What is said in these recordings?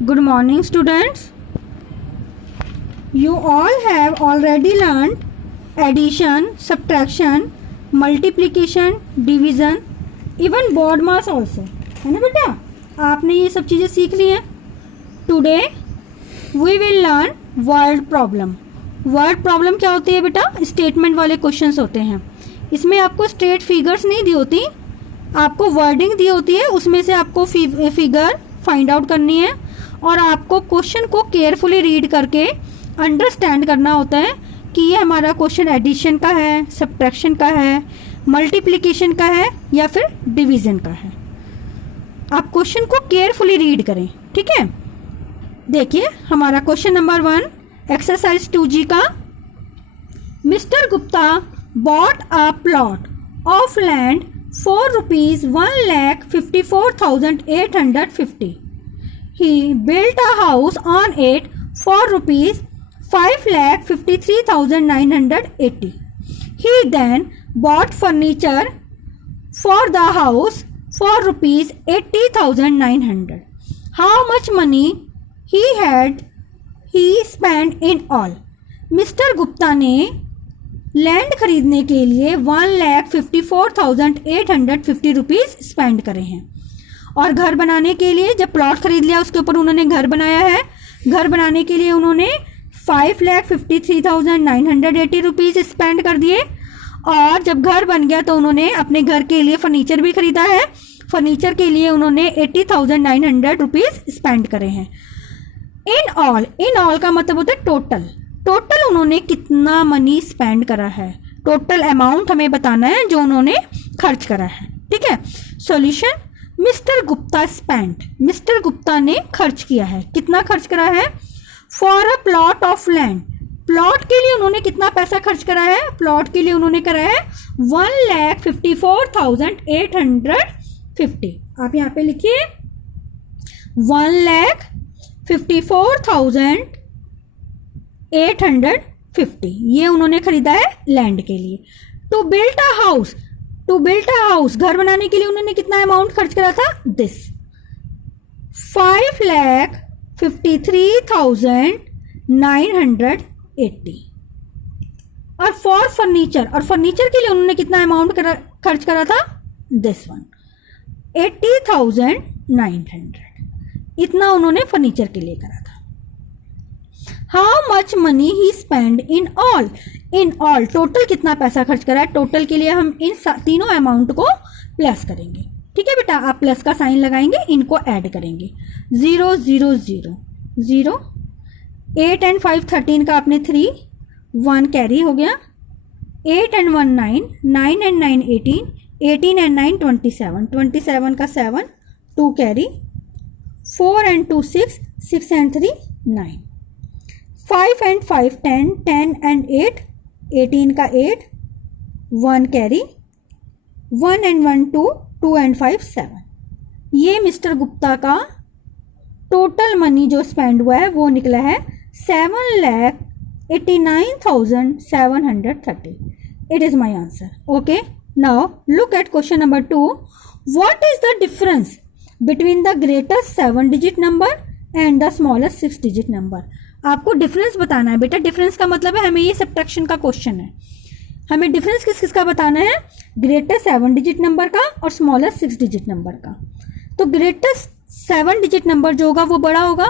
Good morning, students. You all have already learned addition, subtraction, multiplication, division, even board mass also. है ना बेटा, आपने ये सब चीज़ें सीख ली हैं. Today we will learn word problem. Word problem क्या होती है बेटा? स्टेटमेंट वाले क्वेश्चंस होते हैं. इसमें आपको स्ट्रेट फिगर्स नहीं दी होती, आपको वर्डिंग दी होती है, उसमें से आपको फिगर फाइंड आउट करनी है और आपको क्वेश्चन को केयरफुली रीड करके अंडरस्टैंड करना होता है कि ये हमारा क्वेश्चन एडिशन का है, सब्ट्रैक्शन का है, मल्टीप्लिकेशन का है या फिर डिवीजन का है. आप क्वेश्चन को केयरफुली रीड करें. ठीक है, देखिए हमारा क्वेश्चन नंबर 1 एक्सरसाइज 2G का. Mister Gupta bought a plot of land for rupees 1,54,850. He built a house on it for rupees 5,53,980. He then bought furniture for the house for rupees 80,900. How much money he spent in all? Mister Gupta ने land खरीदने के लिए 1,54,850 rupees spend करे हैं और घर बनाने के लिए जब प्लॉट खरीद लिया उसके ऊपर उन्होंने घर बनाया है. घर बनाने के लिए उन्होंने 5,53,980 रुपीज़ स्पेंड कर दिए और जब घर बन गया तो उन्होंने अपने घर के लिए फर्नीचर भी खरीदा है. फर्नीचर के लिए उन्होंने 80,900 रुपीज़ स्पेंड करे हैं. इन ऑल का मतलब होता है टोटल उन्होंने कितना मनी स्पेंड करा है. टोटल अमाउंट हमें बताना है जो उन्होंने खर्च करा है. ठीक है, सॉल्यूशन. मिस्टर गुप्ता ने खर्च किया है. कितना खर्च करा है? For a plot of land. Plot के लिए उन्होंने कितना पैसा खर्च करा है? प्लॉट के लिए उन्होंने करा है 1,54,850. आप यहाँ पे लिखिए 1,54,850. ये उन्होंने खरीदा है लैंड के लिए. टू बिल्ड अ हाउस घर बनाने के लिए उन्होंने कितना अमाउंट खर्च करा था? दिस 5,53,980. और फॉर फर्नीचर के लिए उन्होंने कितना अमाउंट खर्च करा था? This one 80,900. इतना उन्होंने फर्नीचर के लिए करा था. How much money he spend in all total कितना पैसा खर्च करा है? टोटल के लिए हम इन तीनों अमाउंट को प्लस करेंगे. ठीक है बेटा, आप प्लस का साइन लगाएंगे, इनको ऐड करेंगे. 0 0 0 0. 8 and 5 13 का आपने 3 1 कैरी हो गया. 8 and 1 9 9 and 9 18 18 and 9 27 27 का 7 2 carry. 4 and 2 6 6 and 3 9. 5 and 5 10 10 and 8 18 का 8 1 कैरी. 1 and 1 2 2 and 5 7. ये मिस्टर गुप्ता का टोटल मनी जो स्पेंड हुआ है वो निकला है 7,89,730. It is my answer. Okay, now look at question number 2. What is the difference between the greatest 7 digit number and the smallest 6 digit number? आपको difference बताना है बेटा. डिफरेंस का मतलब है हमें ये सब्ट्रैक्शन का क्वेश्चन है, हमें डिफरेंस किस का बताना है? ग्रेटेस्ट 7 डिजिट नंबर का और स्मॉलेस्ट 6 डिजिट नंबर का. तो ग्रेटेस्ट 7 डिजिट नंबर जो होगा वो बड़ा होगा.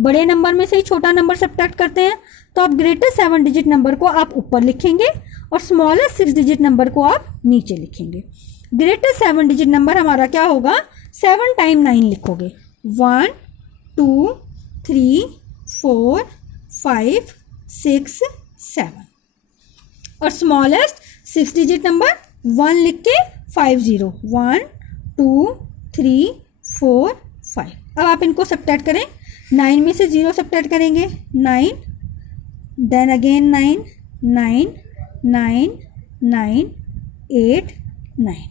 बड़े नंबर में से ही छोटा नंबर सब्ट्रैक्ट करते हैं, तो आप ग्रेटेस्ट 7 डिजिट नंबर को आप ऊपर लिखेंगे और स्मॉलेस्ट 6 डिजिट नंबर को आप नीचे लिखेंगे. ग्रेटेस्ट 7 डिजिट नंबर हमारा क्या होगा? 7 टाइम 9 लिखोगे. 1 2 3 4 5 6 7. और स्मॉलेस्ट 6 डिजिट नंबर 1 लिख के 5 0 1 2 3 4 5. अब आप इनको सब्ट्रैक्ट करें. 9 में से 0 सब्ट्रैक्ट करेंगे 9, then again 9 9 9 9 8 9.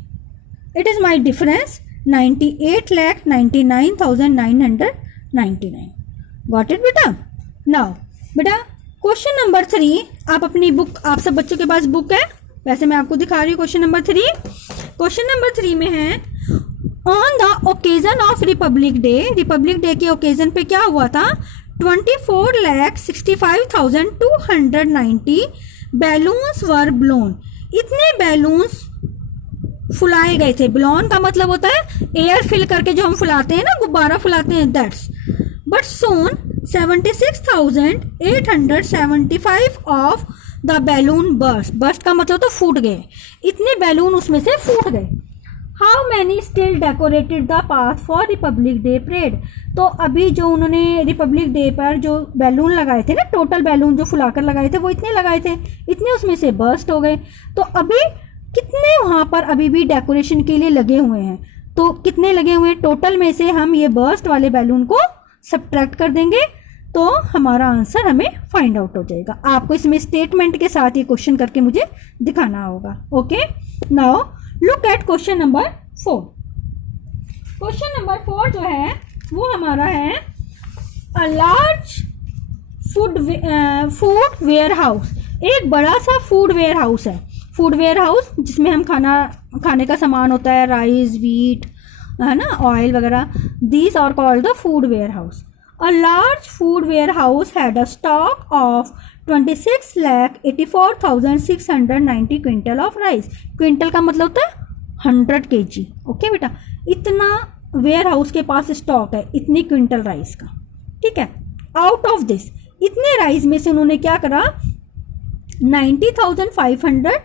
It is my difference 98,99,999. Got it बेटा? नाउ बेटा क्वेश्चन नंबर 3. आप अपनी बुक, आप सब बच्चों के पास बुक है, वैसे मैं आपको दिखा रही हूँ. क्वेश्चन नंबर 3 में है on the occasion of Republic day के ओकेजन पे क्या हुआ था, 24,65,290 बैलून्स वर ब्लोन, इतने बैलून्स फुलाए गए थे। ब्लोन का मतलब होता है एयर फिल करके जो हम फुलाते हैं ना, गुब्बारा फुलाते हैं, that's. But Son 76,875 of the balloon burst का मतलब तो फूट गए, इतने बैलून उसमें से फूट गए। How many still decorated the path for Republic day parade, तो अभी जो उन्होंने रिपब्लिक डे पर जो बैलून लगाए थे ना, टोटल बैलून जो फुलाकर लगाए थे वो इतने लगाए थे, इतने उसमें से बर्स्ट हो गए। तो अभी कितने वहाँ पर अभी भी डेकोरेशन के लिए लगे हुए हैं, तो कितने लगे हुए हैं, टोटल में से हम ये बर्स्ट वाले बैलून को सब्ट्रैक्ट कर देंगे तो हमारा आंसर हमें फाइंड आउट हो जाएगा। आपको इसमें स्टेटमेंट के साथ ये क्वेश्चन करके मुझे दिखाना होगा। Okay, now look at question number 4। Question number 4 जो है वो हमारा है a large food warehouse, एक बड़ा सा फूड वेयर हाउस है। फूड वेयर हाउस जिसमें हम खाने का सामान होता है, राइस, व्हीट, है ना, ऑयल वगैरह, these are called the food warehouse. A large food warehouse had a stock of 26,84,690 quintal of rice. Quintal का मतलब होता है 100 kg। ओके बेटा, इतना वेयर हाउस के पास स्टॉक है, इतनी क्विंटल राइस का, ठीक है। आउट ऑफ दिस, इतने राइस में से उन्होंने क्या करा, 90,500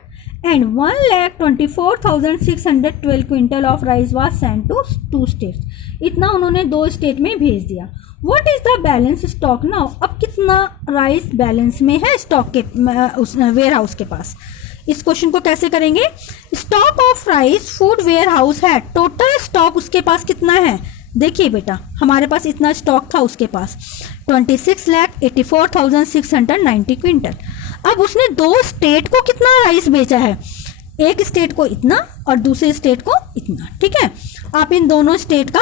and 1,24,612 quintal of rice was sent to 2 states. इतना उन्होंने 2 स्टेट में भेज दिया। What is the balance stock now, अब कितना राइस बैलेंस में है स्टॉक के उस वेयर हाउस के पास। इस क्वेश्चन को कैसे करेंगे, stock of rice food warehouse है, टोटल स्टॉक उसके पास कितना है। देखिए बेटा, हमारे पास इतना स्टॉक था उसके पास 26,84,690 क्विंटल। अब उसने 2 स्टेट को कितना राइस बेचा है, एक स्टेट को इतना और दूसरे स्टेट को इतना, ठीक है। आप इन दोनों स्टेट का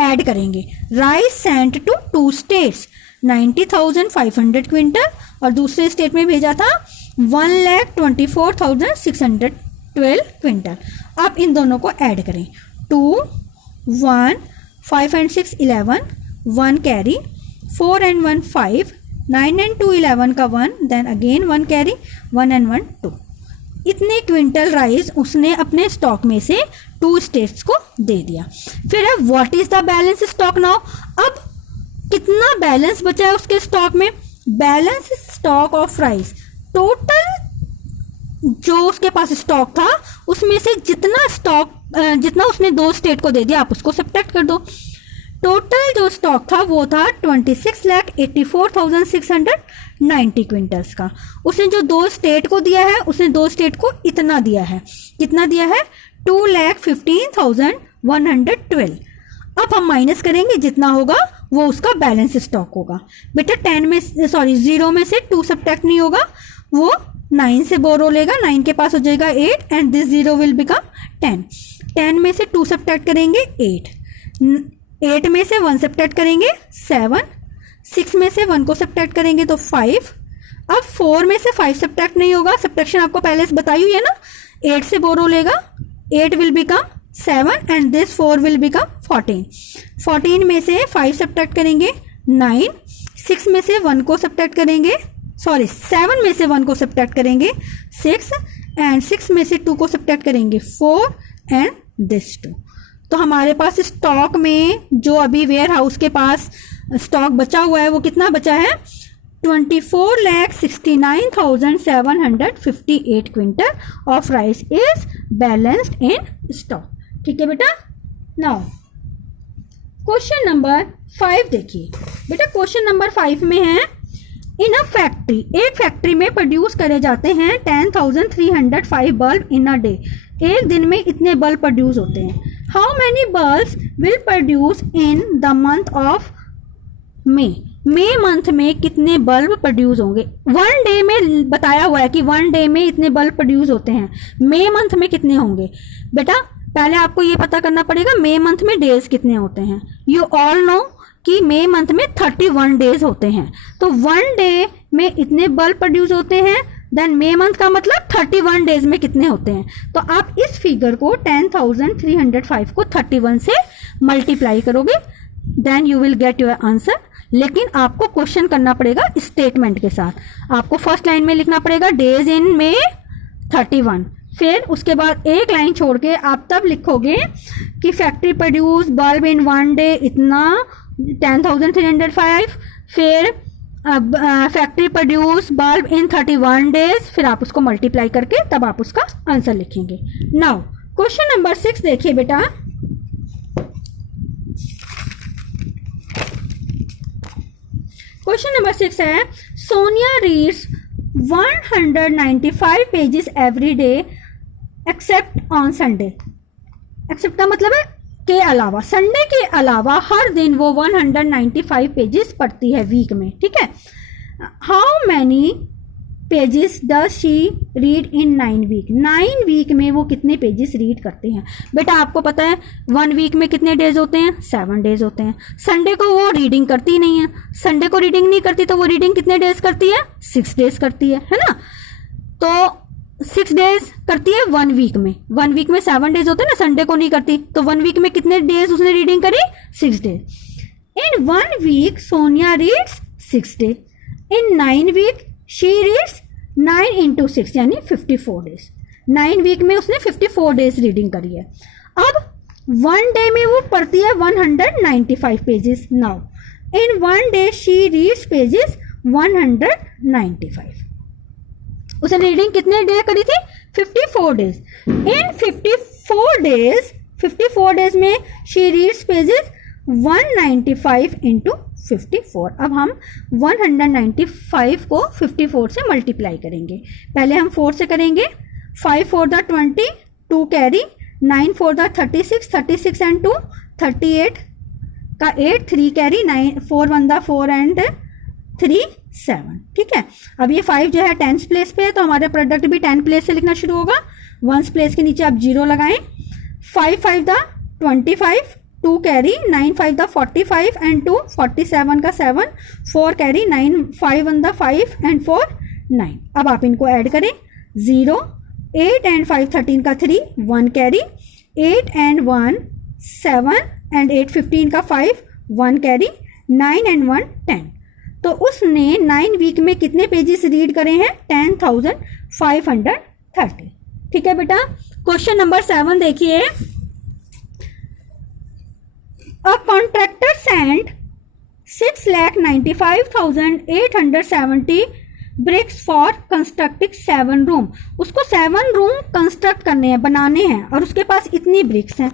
ऐड करेंगे। Rice sent to 2 states 90,500 quintal और दूसरे स्टेट में भेजा था 1,24,612 क्विंटल। आप इन दोनों को ऐड करें, 2, 1, 5 and 6 11, 1 कैरी, 4 and 1 5, 9 and 2 11 का 1, देन अगेन 1 कैरी, 1 and 1 2। इतने क्विंटल राइस उसने अपने स्टॉक में से 2 स्टेट्स को दे दिया। फिर है what is the balance stock now, अब कितना बैलेंस बचा है उसके स्टॉक में। Balance stock of rice, total जो उसके पास स्टॉक था उसमें से जितना उसने 2 स्टेट को दे दिया, आप उसको सब्ट्रैक्ट कर दो। टोटल जो स्टॉक था वो था 26,84,690 क्विंटल्स का। उसने जो 2 स्टेट को दिया है, उसने 2 स्टेट को इतना दिया है, कितना दिया है, 2,15,112। अब हम माइनस करेंगे, जितना होगा वो उसका बैलेंस स्टॉक होगा। बेटा 0 में से 2 सब्ट्रैक्ट नहीं होगा, वो 9 से बोरो लेगा, 9 के पास हो जाएगा 8 एंड दिस 0 विल बिकम 10। 10 में से 2 सब्ट्रैक्ट करेंगे 8 में से 1 सब्ट्रैक्ट करेंगे 7, 6 में से 1 को सब्ट्रैक्ट करेंगे तो 5। अब 4 में से 5 सब्ट्रैक्ट नहीं होगा, सब्ट्रैक्शन आपको पहले से बताई हुई है ना, 8 से बोरो लेगा, 8 will become 7 and this 4 will become 14। 14 में से 5 सब्ट्रैक्ट करेंगे 9, 6 में से 1 को सब्ट्रैक्ट करेंगे, 7 में से 1 को सब्ट्रैक्ट करेंगे 6 एंड 6 में से 2 को सब्ट्रैक्ट करेंगे 4 एंड दिस 2। तो हमारे पास स्टॉक में जो अभी वेयर हाउस के पास स्टॉक बचा हुआ है वो कितना बचा है, 24,69,758 quintal of rice is balanced in stock. ठीक है बेटा। नाउ क्वेश्चन नंबर 5 देखिए बेटा। क्वेश्चन नंबर 5 में है, इन अ फैक्ट्री, एक फैक्ट्री में प्रोड्यूस करे जाते हैं 10,305 बल्ब इन अ डे। एक दिन में इतने बल्ब प्रोड्यूस होते हैं। How many bulbs will produce in the month of May month में कितने बल्ब प्रोड्यूस होंगे। 1 डे में बताया हुआ है कि 1 डे में इतने बल्ब प्रोड्यूस होते हैं, मई मंथ में कितने होंगे। बेटा पहले आपको ये पता करना पड़ेगा मई मंथ में डेज कितने होते हैं। यू ऑल नो कि मई मंथ में 31 डेज होते हैं, तो 1 डे में इतने बल्ब प्रोड्यूस होते हैं देन मे मंथ का मतलब 31 डेज में कितने होते हैं। तो आप इस फिगर को 10,305 को 31 से मल्टीप्लाई करोगे, then you will get your answer. लेकिन आपको क्वेश्चन करना पड़ेगा स्टेटमेंट के साथ। आपको फर्स्ट लाइन में लिखना पड़ेगा डेज इन मे 31, फिर उसके बाद एक लाइन छोड़ के आप तब लिखोगे कि फैक्ट्री प्रोड्यूस बल्ब इन 1 डे इतना 10,305, फिर फैक्ट्री प्रोड्यूस बल्ब इन 31 डेज, फिर आप उसको मल्टीप्लाई करके तब आप उसका आंसर लिखेंगे। नाउ क्वेश्चन नंबर 6 देखिए बेटा। क्वेश्चन नंबर 6 है Sonia reads 195 pages every day except on Sunday. Except का मतलब है के अलावा, संडे के अलावा हर दिन वो 195 पेजेस पढ़ती है वीक में, ठीक है। How many pages does she read in 9 week. 9 week में वो कितने पेजेस रीड करते हैं। बेटा आपको पता है 1 वीक में कितने डेज होते हैं, 7 डेज होते हैं। संडे को वो रीडिंग करती नहीं है, संडे को रीडिंग नहीं करती तो वो रीडिंग कितने डेज करती है, 6 डेज करती है ना। तो 6 डेज करती है 1 वीक में, 1 वीक में 7 डेज होते हैं ना, संडे को नहीं करती, तो 1 वीक में कितने डेज उसने रीडिंग करी, 6 days. In 1 week Sonia reads 6 day, in 9 week she reads 9 into 6 यानी 54 डेज। 9 वीक में उसने 54 डेज रीडिंग करी है। अब 1 डे में वो पढ़ती है 195 pages. Now in 1 day she reads pages 195। उसने रीडिंग कितने डे करी थी, 54 डेज। इन 54 डेज में शी रीड्स पेजेस 195 into 54। अब हम 195 को 54 से मल्टीप्लाई करेंगे। पहले हम 4 से करेंगे, 5 4 द 20, 2 कैरी, 9 4 द 36, 36 एंड 2 38 का 8, 3 कैरी, 9 4 1 द 4 एंड 3 7, ठीक है। अब ये 5 जो है 10th प्लेस पे है तो हमारा प्रोडक्ट भी 10 प्लेस से लिखना शुरू होगा। 1 प्लेस के नीचे आप 0 लगाएं। 5 5 द 25, 2 कैरी, 9 5 द 45 एंड 2 47 का 7, 4 कैरी, 9 5 1 द 5 एंड 4 9। अब आप इनको ऐड करें, 0 8 एंड 5 13 का 3, 1 कैरी, 8 एंड 1 7 एंड 8 15 का 5, 1 कैरी, 9 एंड 1 10। तो उसने 9 वीक में कितने पेजेस रीड करे हैं, 10,530, ठीक है बेटा। क्वेश्चन नंबर 7 देखिए। A contractor sent 6,95,870 bricks for constructing 7 room। उसको 7 रूम कंस्ट्रक्ट करने हैं, बनाने हैं, और उसके पास इतनी ब्रिक्स हैं।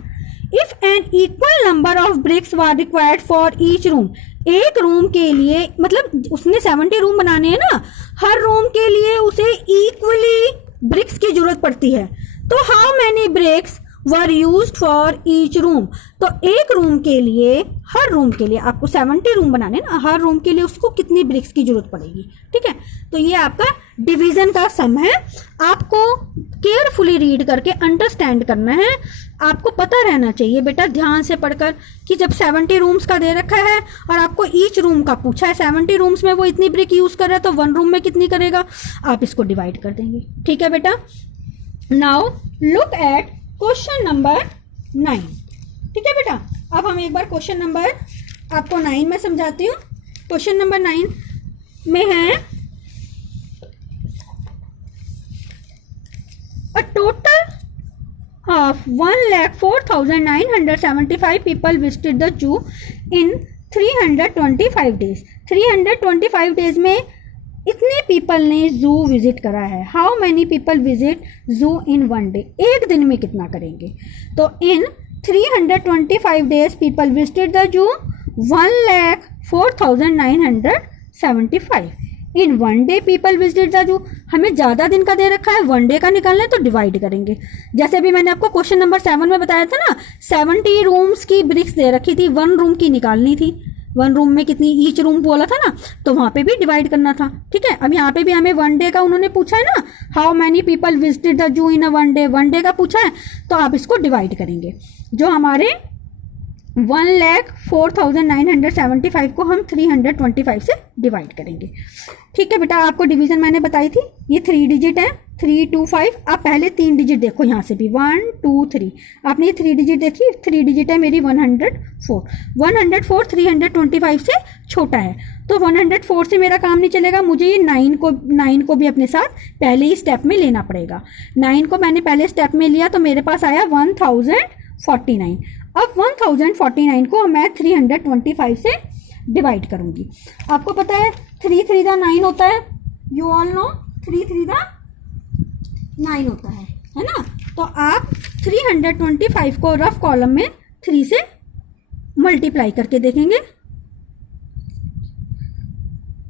If an equal number of bricks were required for each room, एक रूम के लिए मतलब उसने 70 रूम बनाने हैं ना, हर रूम के लिए उसे इक्वली ब्रिक्स की जरूरत पड़ती है। तो how many bricks were used for each room. तो एक रूम के लिए, हर रूम के लिए आपको 70 रूम बनाने ना, हर रूम के लिए उसको कितनी ब्रिक्स की जरूरत पड़ेगी, ठीक है। तो ये आपका डिवीजन का सम है। आपको केयरफुली रीड करके अंडरस्टैंड करना है। आपको पता रहना चाहिए बेटा ध्यान से पढ़कर कि जब 70 रूम्स का दे रखा है और आपको ईच रूम का पूछा है, 70 रूम्स में वो इतनी ब्रिक यूज कर रहा है तो 1 रूम में कितनी करेगा, आप इसको डिवाइड कर देंगे, ठीक है बेटा। Now look at question number 9, ठीक है बेटा। अब हम एक बार क्वेश्चन नंबर आपको 9 में समझाती हूँ। क्वेश्चन नंबर 9 में है a total of 1,04,975 people visited the zoo in 325 days। 325 days में इतने पीपल ने जू विजिट करा है। हाउ मैनी पीपल विजिट जू इन 1 डे, एक दिन में कितना करेंगे। तो इन 325 days people visited the zoo 1,04,975। In 1 day people visited the zoo, हमें ज़्यादा दिन का दे रखा है, 1 डे का निकालना है तो डिवाइड करेंगे। जैसे अभी मैंने आपको क्वेश्चन नंबर 7 में बताया था ना, 70 रूम्स की ब्रिक्स दे रखी थी, 1 रूम की निकालनी थी। 1 रूम में कितनी ईच रूम बोला था ना, तो वहाँ पे भी डिवाइड करना था, ठीक है। अब यहाँ पे भी हमें 1 डे का उन्होंने पूछा है ना, how many people visited the zoo in a 1 day, 1 day का पूछा है तो आप इसको डिवाइड करेंगे। जो हमारे 1,04,975 को हम 325 से डिवाइड करेंगे। ठीक है बेटा, आपको डिवीजन मैंने बताई थी, ये 3 डिजिट है, 3 2 5। आप पहले 3 डिजिट देखो, यहाँ से भी 1 2 3, आपने ये 3 डिजिट देखी, 3 डिजिट है मेरी 104। 104 325 से छोटा है, तो 104 से मेरा काम नहीं चलेगा, मुझे ये 9 को भी अपने साथ पहले ही स्टेप में लेना पड़ेगा। 9 को मैंने पहले स्टेप में लिया तो मेरे पास आया 1049। अब 1049 को मैं 325 से डिवाइड करूंगी। आपको पता है 3 3 दा 9 होता है, यू ऑल नो 3 3 दा 9 होता है ना। तो आप 325 को रफ कॉलम में 3 से मल्टीप्लाई करके देखेंगे,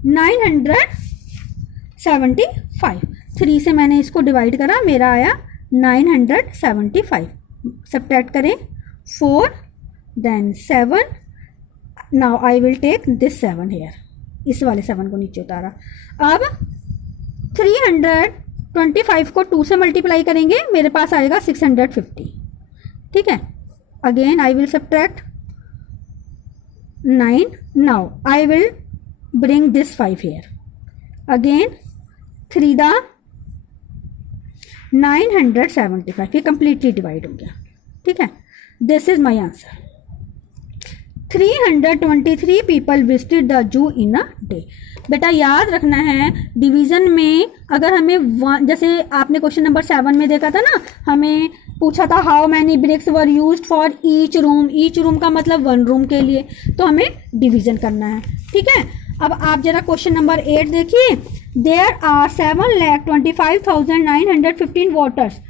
975। 3 से मैंने इसको डिवाइड करा, मेरा आया 975। सब्ट्रैक्ट करें 4 then 7, now I will take this 7 here, इस वाले 7 को नीचे उतारा। अब 325 को 2 से मल्टीप्लाई करेंगे, मेरे पास आएगा 650। ठीक है, again I will subtract 9, now I will bring this 5 here, again 3 दा 975, ये completely डिवाइड हो गया। ठीक है, this is my answer. 323 people visited the zoo in a day. बेटा याद रखना है, डिवीजन में अगर हमें जैसे आपने क्वेश्चन नंबर 7 में देखा था ना, हमें पूछा था how many bricks were used for each room. Each room का मतलब 1 रूम के लिए, तो हमें डिवीजन करना है। ठीक है, अब आप जरा क्वेश्चन नंबर 8 देखिए। There are 7,25,915 voters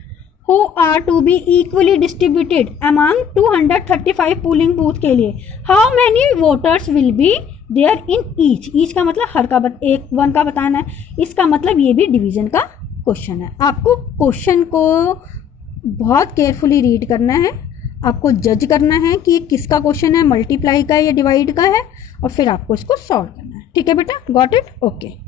who are to be equally distributed among 235 polling booth के लिए। How many voters will be there in each. Each का मतलब हर का एक 1 का बताना है, इसका मतलब ये भी डिवीजन का क्वेश्चन है। आपको क्वेश्चन को बहुत केयरफुली रीड करना है, आपको जज करना है कि ये किसका क्वेश्चन है, मल्टीप्लाई का या डिवाइड का है, और फिर आपको इसको सॉल्व करना है। ठीक है बेटा, गॉट इट, ओके।